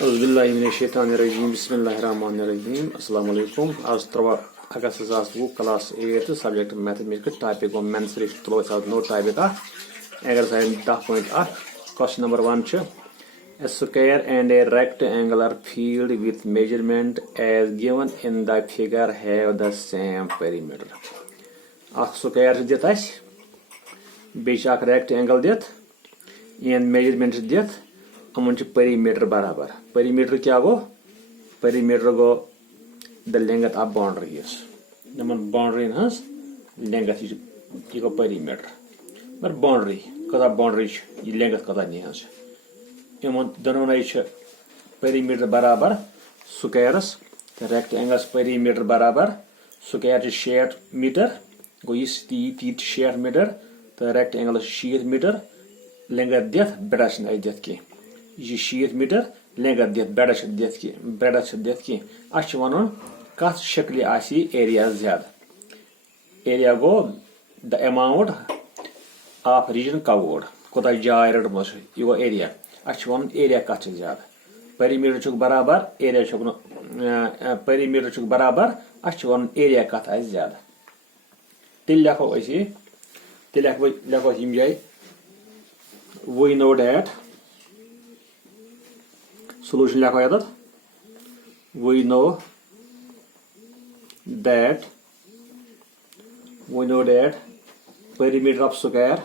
Auzubillahiminash-shaytanir-rajim. Bismillahir-rahmanir-rahim. Assalamu alaikum. आज 3 अगस्त 2020 class 8 subject mathematics topic of mensuration तलो आज no topic exercise 10.8 question number 1 a square and a rectangular field with measurement as given in the figure have the same perimeter. Akh square dit as besh akh rectangle dit and measurement dit Aman perimeter बराबर perimeter क्या गो perimeter go the length of boundaries Naman boundary हंस length ये गो perimeter पर boundary कदा boundary ये length कदा नहीं हंस यमन दोनों नहीं perimeter बराबर squares rectangles perimeter बराबर square share meter गो इस ती share meter तो rectangle share meter length दिया बड़ा नहीं दिया की ये 6 मीटर लेंगर दित बेडस दित की अच वन कत शक्ल आसी एरिया ज्यादा एरिया गो the amount of region covered कोता जाय रटम यह गो एरिया अच वन एरिया कत ज्यादा पेरीमीटर चुक बराबर एरिया चुक पेरीमीटर चुक बराबर अच वन एरिया कत आ ज्यादा तेल लिखो ऐसे तेल लिखो यम जाय वी नो दैट solution लिखो याद we know that perimeter of square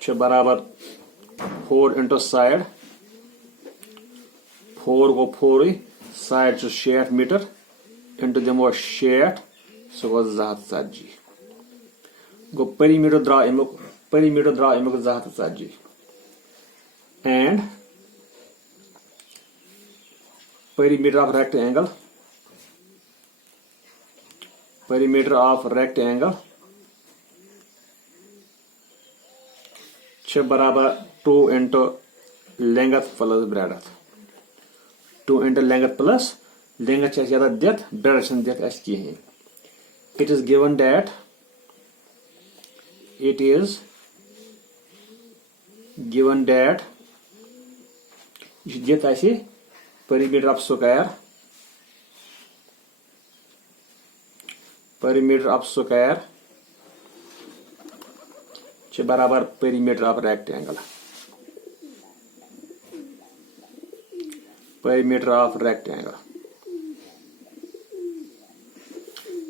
छ बराबर 4 into side 4 गो 4 side छ 6 मीटर into दमो 6 सो गो 7 गो perimeter draw अमुक 7 and perimeter of rectangle छ बराबर 2 into length plus breadth 2 into length plus length छ ज्यादा डेप्थ breadth छ डेप्थ ऐसे की है it is given that ये ऐसे perimeter of square बराबर perimeter of rectangle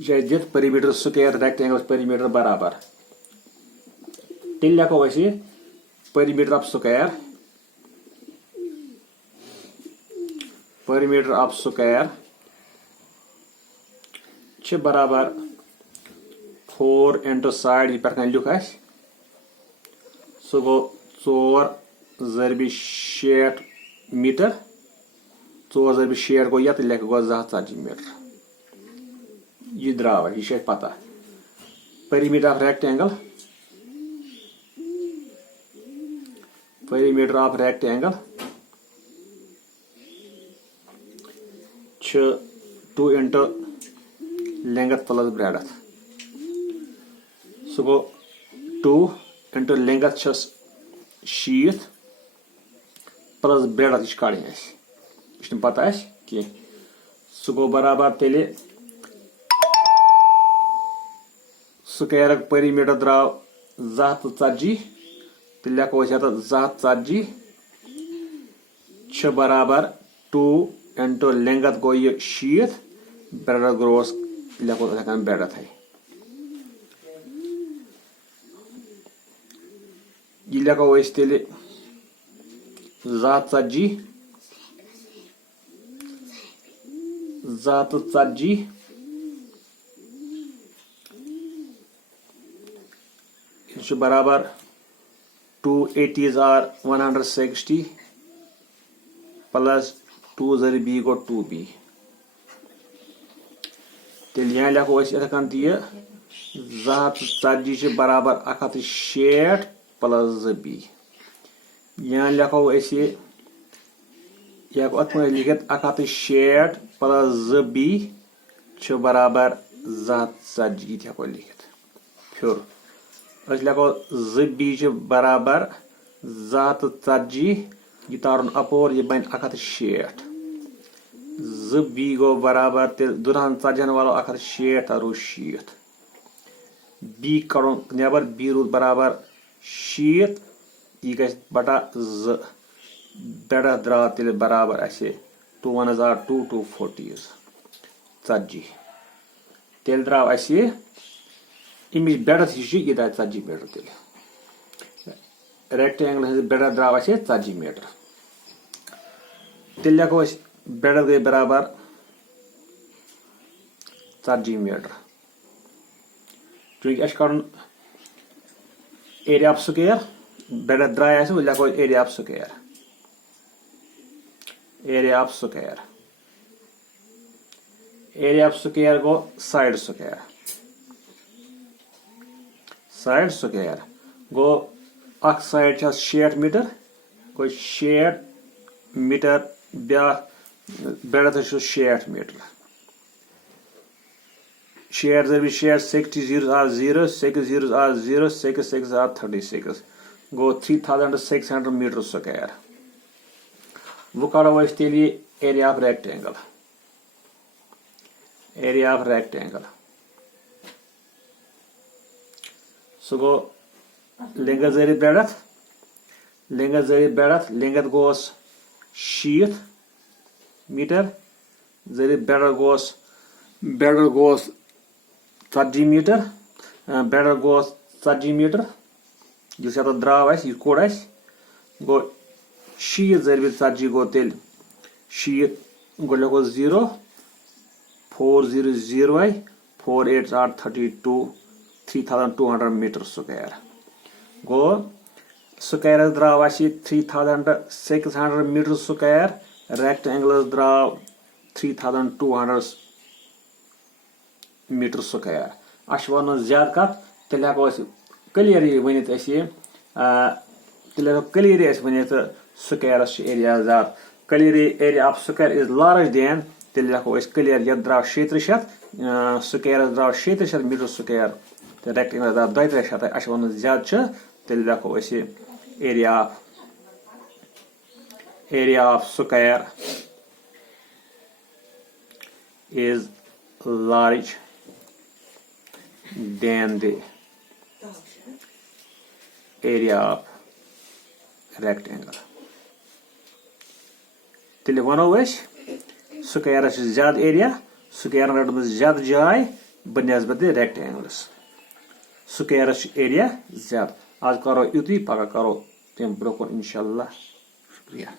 ये perimeter square rectangle perimeter बराबर तेल लिखो वैसे perimeter of square छ बराबर 4 into side ये पर लिख सो गो 4 ज़रबी 6 मीटर 4 ज़रबी 6 गो ये लिख गो 7 मीटर ये द्राव ये पता perimeter of rectangle छ 2 into length plus breadth सो गो 2 into length छ 7 plus breadth इस काढ़े हैं इसने पता है कि सो गो बराबर तेले स्क्वायर perimeter द्राव 7 तेल को ज़ात छ बराबर 2 into length गो ये 7 breadth ग्रोस लिखो breadth है ये लिखो इस तेल ज़ात 7 बराबर 280s are 160 plus 2 ज़रबी go 2b तेल यहाँ लिखो ये ज़ात बराबर 160 plus b यहाँ लिखो लिखित 160 plus b छ बराबर 240 यह हेको लिखित फिर लिखो 2b बराबर 240 यह तारुन अपोर यह बन 160 2b गो बराबर 240 वालो 160 रो 60 b करो नेबर b रूद बराबर 60 यह गई बटा 2 बेड़ द्राव तेल बराबर असे 2 1 2 2 40 40 तेल द्राव असे इमिज बेड़ यह दाव 40 मीटर तेल रेक्टेंगल बेड़ द्राव असे 40 मीटर तेल लिखो बेड़ गई बराबर 40 मीटर चूंकि कड़न एरिया ऑफ स्क्वायर बेड़ द्राय लिखो area of square area of square area of square गो साइड स्क्वायर गो अख साइड 60 मीटर गो 60 मीटर ब्या बेड़ 60 मीटर 60 जब 60 60 0 0 6 0 0 6 6 36 गो 3600 मीटर स्क्वायर वो कड़ो तेल area of rectangle so go length जरिए बेड़त लेंगथ गोस 60 मीटर जरिए बेड़ गोस 40 मीटर बेड़ गोस 40 मीटर जिस द्राव यह कोड़ गो 60 जरिए 40 गो तेल 60 गो लिखो 0 4 0 0 4 8 8 32 3200 मीटर स्क्वायर गो स्क्वायर द्राव 3600 मीटर स्क्वायर रेक्टेंगल द्राव 3200 मीटर स्क्वायर वन ज्यादा कत तेल हेको क्लियर वनित स्क्वायरस एरिया ज्यादा clear area of square is large than तेल हेको क्लियर ये द्राव 3700 स्क्वायर द्राव 3700 मीटर स्क्वायर तो रेक्टेंगल द्राव 2300 वन ज्यादा तेल हेको area of square is large than the area of rectangle. तेल वनो स्क्वायर ज्यादा एरिया स्क्वायर रटम ज्यादा जाय बनस्बत रेक्टेंगलस स्क्वायर एरिया ज्यादा आज करो युति पगह करो तम ब्रोह इंशाल्लाह शुक्रिया।